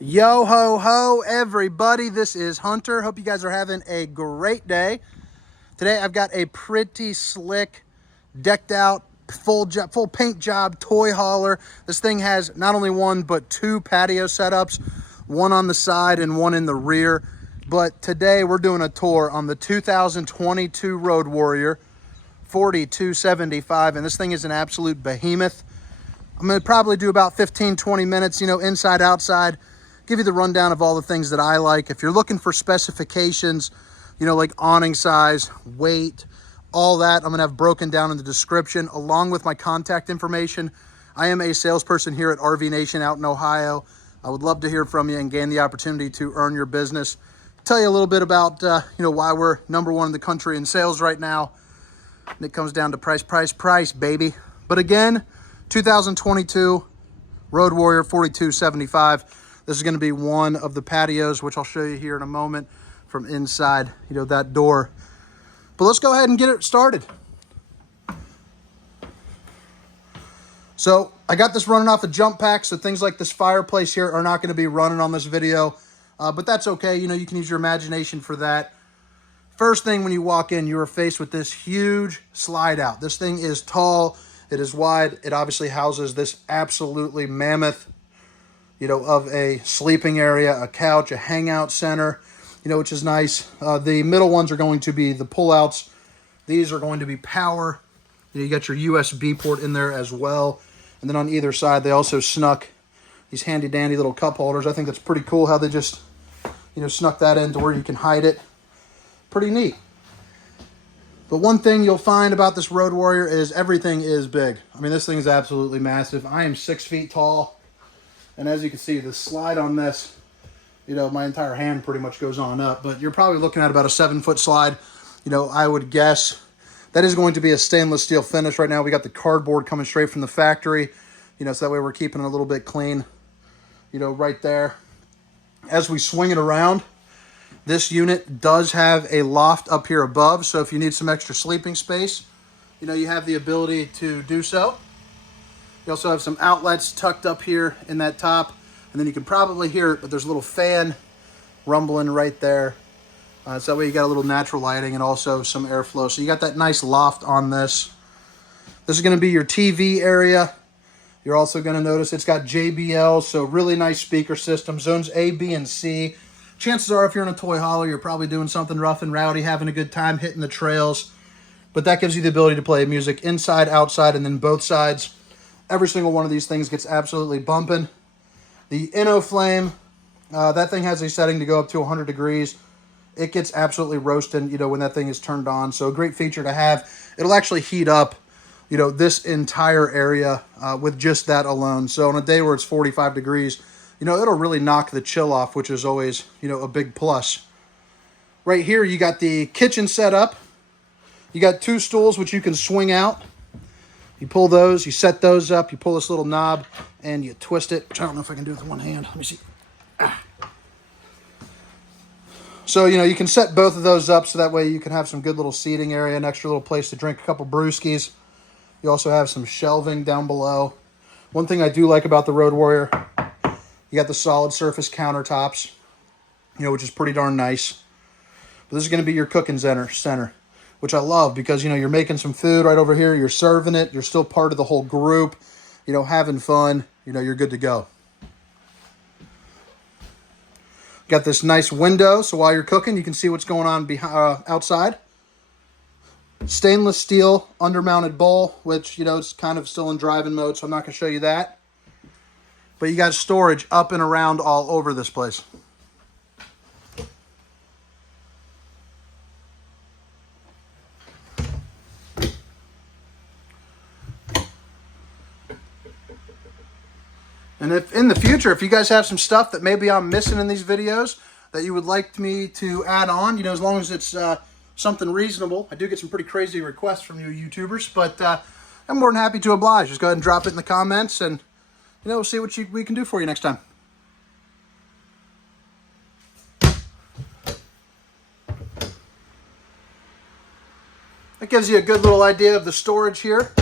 Yo ho ho everybody, this is Hunter. Hope you guys are having a great day. Today I've got a pretty slick, decked out, full paint job toy hauler. This thing has not only one but two patio setups, one on the side and one in the rear. But today we're doing a tour on the 2022 Road Warrior 4275, and this thing is an absolute behemoth. I'm gonna probably do about 15-20 minutes, inside, outside, give you the rundown of all the things that I like. If you're looking for specifications, like awning size, weight, all that, I'm gonna have broken down in the description along with my contact information. I am a salesperson here at RV Nation out in Ohio. I would love to hear from you and gain the opportunity to earn your business. Tell you a little bit about, why we're #1 in the country in sales right now. And it comes down to price, baby. But again, 2022 Road Warrior 4275. This is going to be one of the patios, which I'll show you here in a moment from inside, that door. But let's go ahead and get it started. So I got this running off a jump pack, so things like this fireplace here are not going to be running on this video, but that's okay. You can use your imagination for that. First thing when you walk in, you are faced with this huge slide out. This thing is tall, it is wide, it obviously houses this absolutely mammoth of a sleeping area, a couch, a hangout center, which is nice. The middle ones are going to be the pullouts. These are going to be power. You got your USB port in there as well. And then on either side, they also snuck these handy dandy little cup holders. I think that's pretty cool how they just, snuck that into where you can hide it. Pretty neat. But one thing you'll find about this Road Warrior is everything is big. I mean, this thing is absolutely massive. I am 6 feet tall. And as you can see, the slide on this, my entire hand pretty much goes on up. But you're probably looking at about a 7-foot slide. I would guess that is going to be a stainless steel finish. Right now, we got the cardboard coming straight from the factory. So that way we're keeping it a little bit clean, right there. As we swing it around, this unit does have a loft up here above. So if you need some extra sleeping space, you have the ability to do so. You also have some outlets tucked up here in that top, and then you can probably hear it, but there's a little fan rumbling right there. So that way you got a little natural lighting and also some airflow. So you got that nice loft on this. This is going to be your TV area. You're also going to notice it's got JBL, so really nice speaker system, zones A, B, and C. Chances are if you're in a toy hauler, you're probably doing something rough and rowdy, having a good time, hitting the trails. But that gives you the ability to play music inside, outside, and then both sides. Every single one of these things gets absolutely bumping. The InnoFlame, that thing has a setting to go up to 100 degrees. It gets absolutely roasting, when that thing is turned on. So a great feature to have. It'll actually heat up, this entire area with just that alone. So on a day where it's 45 degrees, it'll really knock the chill off, which is always, a big plus. Right here, you got the kitchen set up. You got 2 stools, which you can swing out. You pull those, you set those up, you pull this little knob, and you twist it. I don't know if I can do it with one hand. Let me see. So, you can set both of those up so that way you can have some good little seating area, an extra little place to drink a couple brewskis. You also have some shelving down below. One thing I do like about the Road Warrior, you got the solid surface countertops, which is pretty darn nice. But this is going to be your cooking center. Which I love because, you're making some food right over here. You're serving it. You're still part of the whole group, having fun. You're good to go. Got this nice window, so while you're cooking, you can see what's going on outside. Stainless steel undermounted bowl, which, it's kind of still in driving mode, so I'm not going to show you that. But you got storage up and around all over this place. And if in the future, if you guys have some stuff that maybe I'm missing in these videos that you would like me to add on, as long as it's something reasonable. I do get some pretty crazy requests from you YouTubers, but I'm more than happy to oblige. Just go ahead and drop it in the comments and, we'll see what we can do for you next time. That gives you a good little idea of the storage here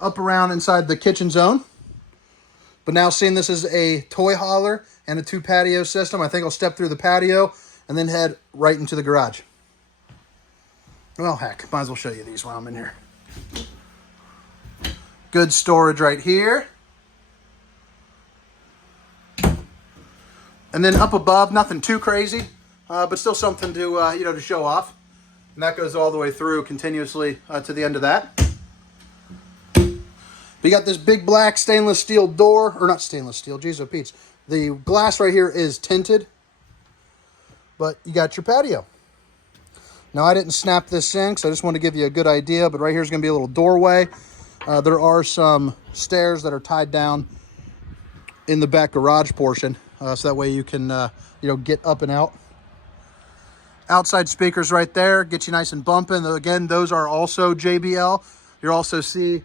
up around inside the kitchen zone. But now seeing this as a toy hauler and a 2 patio system, I think I'll step through the patio and then head right into the garage. Well, heck, might as well show you these while I'm in here. Good storage right here. And then up above, nothing too crazy, but still something to, to show off. And that goes all the way through continuously to the end of that. But you got this big black stainless steel door, or not stainless steel, geez, oh Pete's. The glass right here is tinted, but you got your patio. Now I didn't snap this in, so I just want to give you a good idea, but right here is going to be a little doorway. There are some stairs that are tied down in the back garage portion, so that way you can, get up and out. Outside speakers right there, get you nice and bumping. Again, those are also JBL. You'll also see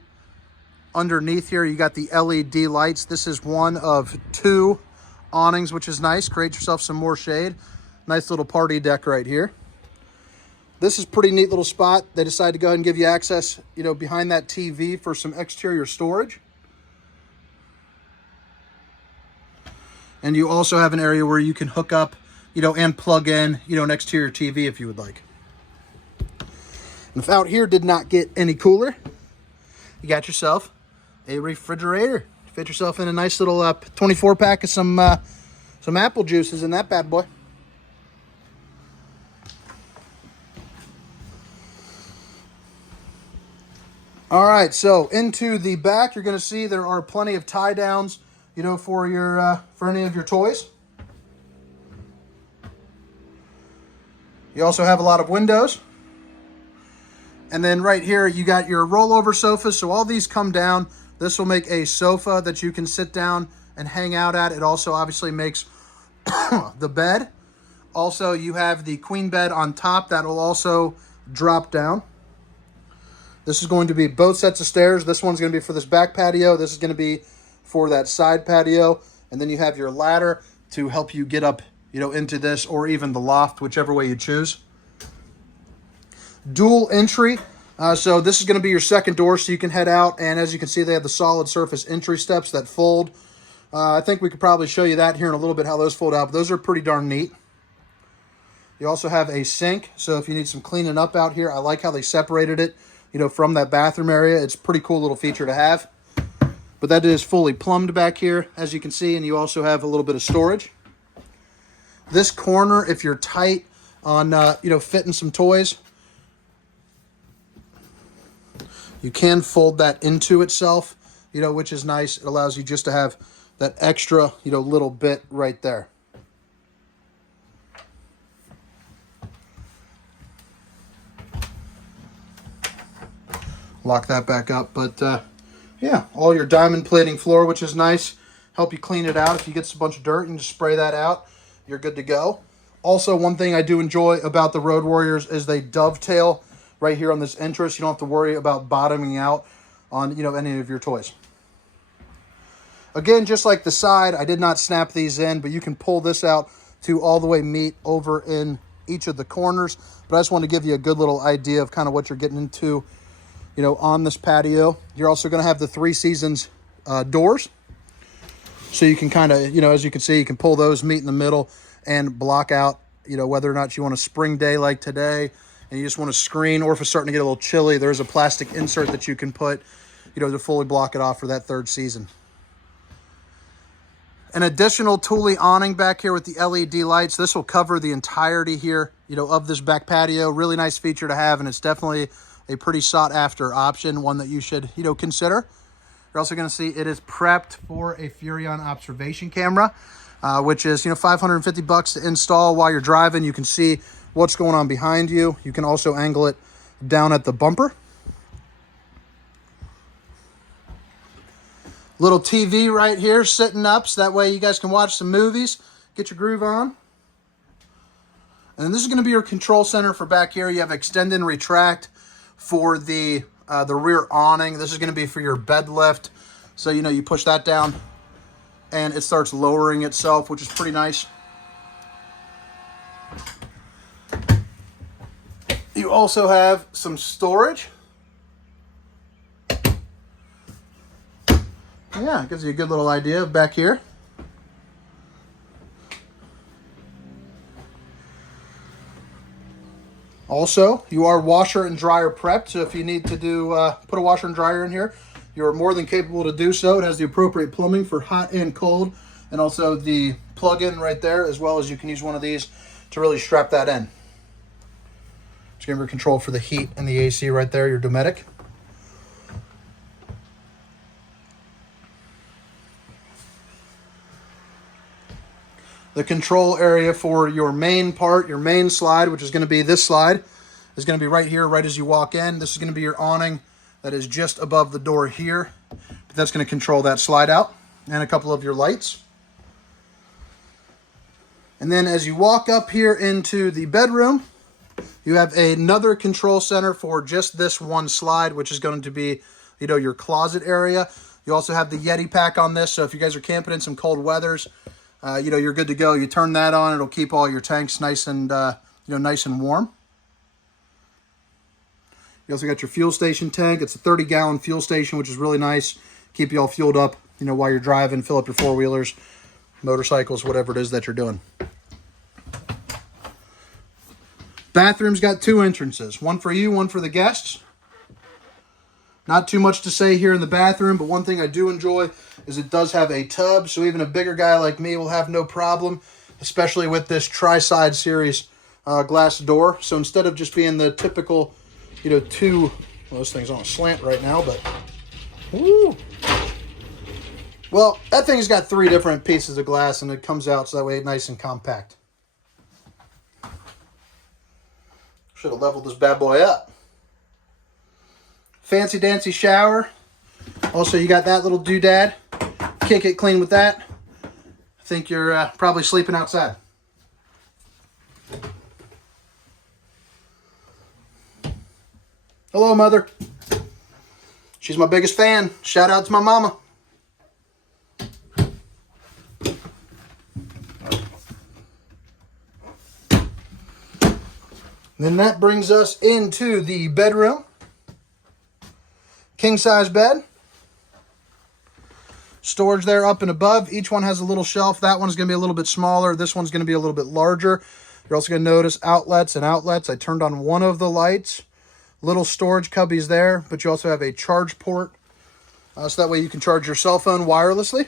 underneath here, you got the LED lights. This is one of 2 awnings, which is nice. Create yourself some more shade. Nice little party deck right here. This is a pretty neat little spot. They decided to go ahead and give you access, behind that TV for some exterior storage. And you also have an area where you can hook up, and plug in, an exterior TV if you would like. And if out here did not get any cooler, you got yourself a refrigerator. Fit yourself in a nice little 24-pack of some apple juices in that bad boy. All right, so into the back, you're going to see there are plenty of tie downs, for your for any of your toys. You also have a lot of windows. And then right here, you got your rollover sofas. So all these come down. This will make a sofa that you can sit down and hang out at. It also obviously makes the bed. Also, you have the queen bed on top that will also drop down. This is going to be both sets of stairs. This one's going to be for this back patio. This is going to be for that side patio. And then you have your ladder to help you get up, into this, or even the loft, whichever way you choose. Dual entry. So this is going to be your second door, so you can head out. And as you can see, they have the solid surface entry steps that fold. I think we could probably show you that here in a little bit, how those fold out. But those are pretty darn neat. You also have a sink. So if you need some cleaning up out here, I like how they separated it, from that bathroom area. It's a pretty cool little feature to have. But that is fully plumbed back here, as you can see. And you also have a little bit of storage. This corner, if you're tight on, fitting some toys, you can fold that into itself, which is nice. It allows you just to have that extra, little bit right there. Lock that back up. But, yeah, all your diamond plating floor, which is nice. Help you clean it out. If you get a bunch of dirt, you can just spray that out. You're good to go. Also, one thing I do enjoy about the Road Warriors is they dovetail right here on this entrance. You don't have to worry about bottoming out on, any of your toys. Again, just like the side, I did not snap these in, but you can pull this out to all the way meet over in each of the corners. But I just want to give you a good little idea of kind of what you're getting into, on this patio. You're also going to have the 3 Seasons doors. So you can kind of, as you can see, you can pull those, meet in the middle, and block out, whether or not you want a spring day like today, and you just want to screen, or if it's starting to get a little chilly, there's a plastic insert that you can put, to fully block it off for that 3rd season. An additional Thule awning back here with the LED lights. This will cover the entirety here, of this back patio. Really nice feature to have, and it's definitely a pretty sought after option, one that you should, consider. You're also going to see it is prepped for a Furrion observation camera, which is, $550 to install while you're driving. You can see what's going on behind you. You can also angle it down at the bumper. Little TV right here sitting up, so that way you guys can watch some movies, get your groove on. And this is going to be your control center for back here. You have extend and retract for the rear awning. This is going to be for your bed lift. So, you push that down and it starts lowering itself, which is pretty nice. You also have some storage. Yeah, it gives you a good little idea of back here. Also, you are washer and dryer prepped, so if you need to do put a washer and dryer in here, you're more than capable to do so. It has the appropriate plumbing for hot and cold, and also the plug-in right there, as well as you can use one of these to really strap that in. It's going to be control for the heat and the AC right there, your Dometic. The control area for your main part, your main slide, which is going to be this slide, is going to be right here, right as you walk in. This is going to be your awning that is just above the door here. But that's going to control that slide out and a couple of your lights. And then as you walk up here into the bedroom, you have another control center for just this one slide, which is going to be, your closet area. You also have the Yeti pack on this, so if you guys are camping in some cold weathers, you're good to go. You turn that on, it'll keep all your tanks nice and nice and warm. You also got your fuel station tank. It's a 30-gallon fuel station, which is really nice. Keep you all fueled up, while you're driving. Fill up your four-wheelers, motorcycles, whatever it is that you're doing. Bathroom's got two entrances. One for you, one for the guests. Not too much to say here in the bathroom, but one thing I do enjoy is it does have a tub, so even a bigger guy like me will have no problem, especially with this Tri-Side Series glass door. So instead of just being the typical, well, this thing's on a slant right now, but, woo. Well, that thing's got 3 different pieces of glass, and it comes out so that way it's nice and compact. Should have leveled this bad boy up. Fancy dancy shower. Also, you got that little doodad. Kick it clean with that. I think you're probably sleeping outside. Hello, Mother. She's my biggest fan. Shout out to my mama. And then that brings us into the bedroom. King size bed. Storage there up and above. Each one has a little shelf. That one's going to be a little bit smaller. This one's going to be a little bit larger. You're also going to notice outlets and outlets. I turned on one of the lights. Little storage cubbies there, but you also have a charge port. So that way you can charge your cell phone wirelessly.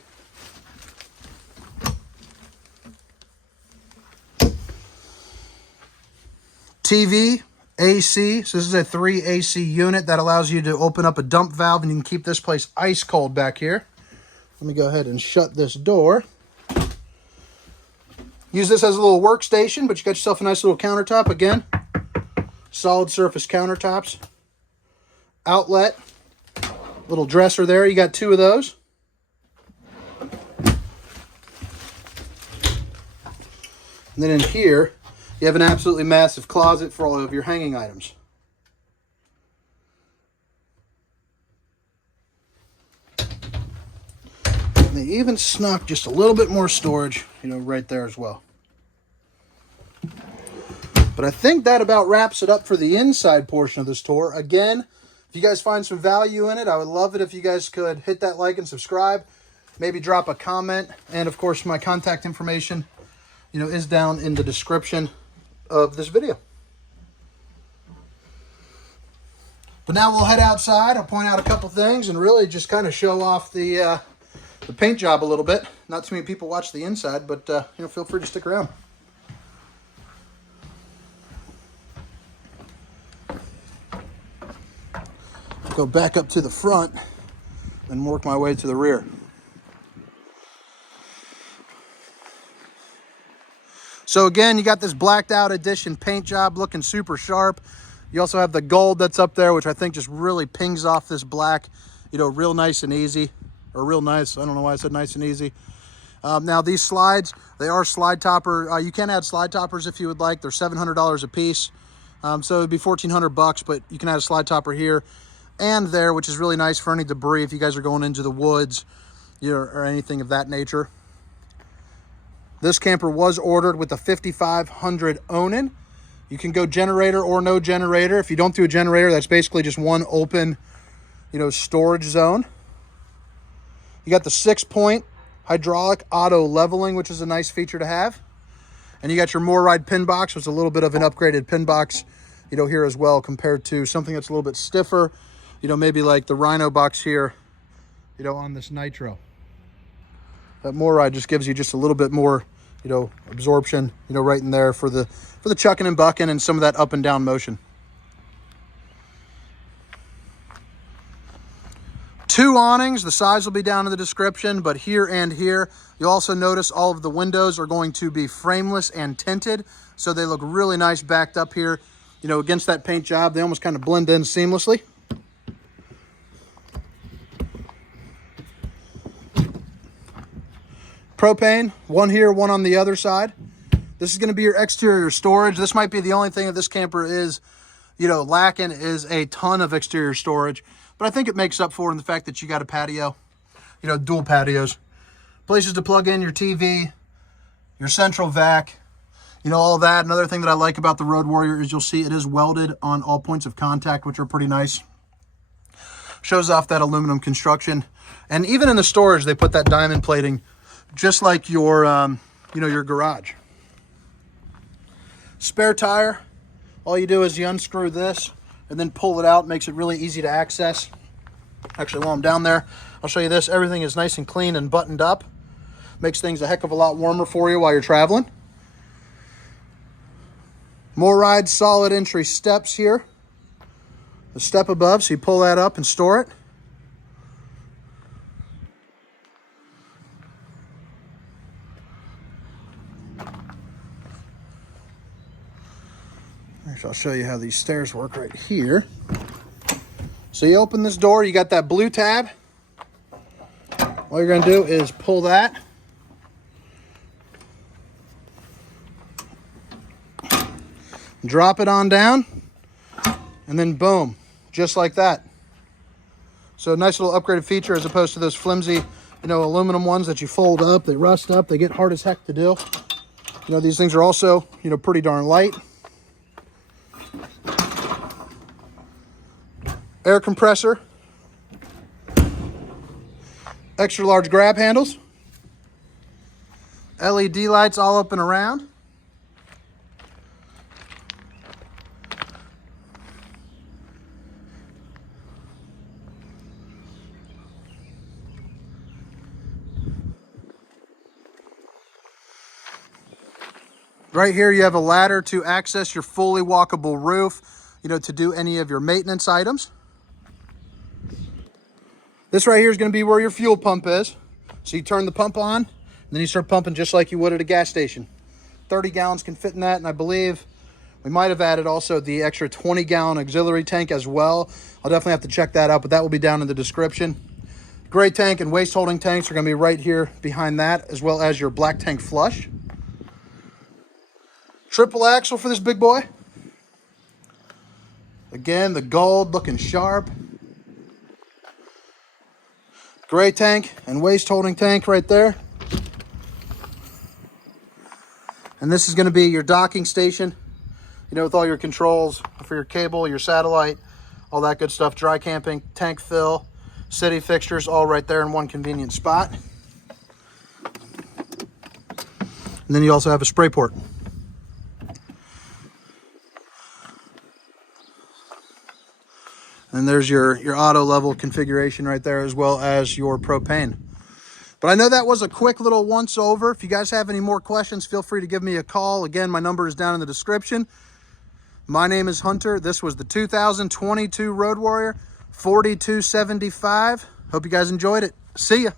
TV, AC. So this is a 3 AC unit that allows you to open up a dump valve, and you can keep this place ice cold back here. Let me go ahead and shut this door. Use this as a little workstation, but you got yourself a nice little countertop again. Solid surface countertops. Outlet. Little dresser there. You got 2 of those. And then in here, you have an absolutely massive closet for all of your hanging items. And they even snuck just a little bit more storage, right there as well. But I think that about wraps it up for the inside portion of this tour. Again, if you guys find some value in it, I would love it if you guys could hit that like and subscribe. Maybe drop a comment. And of course, my contact information, is down in the description of this video. But now we'll head outside. I'll point out a couple things and really just kind of show off the paint job a little bit. Not too many people watch the inside, but feel free to stick around. Go back up to the front and work my way to the rear. So again, you got this blacked out edition paint job looking super sharp. You also have the gold that's up there, which I think just really pings off this black, real nice and easy. Or real nice, I don't know why I said nice and easy. Now these slides, they are slide topper. You can add slide toppers if you would like. They're $700 a piece. So it'd be $1,400, but you can add a slide topper here and there, which is really nice for any debris if you guys are going into the woods, or anything of that nature. This camper was ordered with a 5500 AWNING. You can go generator or no generator. If you don't do a generator, that's basically just one open, storage zone. You got the 6-point hydraulic auto leveling, which is a nice feature to have. And you got your MORryde pin box, which is a little bit of an upgraded pin box, you know, here as well, compared to something that's a little bit stiffer, you know, maybe like the Rhino box here, you know, on this Nitro. That MORryde just gives you just a little bit more, you know, absorption, you know, right in there for the chucking and bucking and some of that up and down motion. 2 awnings, the size will be down in the description, but here and here, you'll also notice all of the windows are going to be frameless and tinted, so they look really nice backed up here, you know, against that paint job. They almost kind of blend in seamlessly. Propane, one here, one on the other side. This is going to be your exterior storage. This might be the only thing that this camper is, you know, lacking, is a ton of exterior storage. But I think it makes up for in the fact that you got a patio, you know, dual patios. Places to plug in your TV, your central vac, you know, all that. Another thing that I like about the Road Warrior is you'll see it is welded on all points of contact, which are pretty nice. Shows off that aluminum construction. And even in the storage, they put that diamond plating just like your, you know, your garage. Spare tire, all you do is you unscrew this and then pull it out. Makes it really easy to access. Actually, while I'm down there, I'll show you this. Everything is nice and clean and buttoned up. Makes things a heck of a lot warmer for you while you're traveling. MORryde solid entry steps here. The step above, so you pull that up and store it. I'll show you how these stairs work right here. So you open this door, you got that blue tab. All you're going to do is pull that. Drop it on down. And then boom, just like that. So a nice little upgraded feature as opposed to those flimsy, you know, aluminum ones that you fold up. They rust up. They get hard as heck to do. You know, these things are also, you know, pretty darn light. Air compressor, extra large grab handles, LED lights all up and around. Right here you have a ladder to access your fully walkable roof, you know, to do any of your maintenance items. This right here is going to be where your fuel pump is. So you turn the pump on, and then you start pumping just like you would at a gas station. 30 gallons can fit in that, and I believe we might have added also the extra 20-gallon auxiliary tank as well. I'll definitely have to check that out, but that will be down in the description. Gray tank and waste holding tanks are going to be right here behind that, as well as your black tank flush. Triple axle for this big boy. Again, the gold looking sharp. Gray tank and waste holding tank right there. And this is going to be your docking station, you know, with all your controls for your cable, your satellite, all that good stuff. Dry camping, tank fill, city fixtures, all right there in one convenient spot. And then you also have a spray port. And there's your auto level configuration right there, as well as your propane. But I know that was a quick little once over. If you guys have any more questions, feel free to give me a call. Again, my number is down in the description. My name is Hunter. This was the 2022 Road Warrior 4275. Hope you guys enjoyed it. See ya.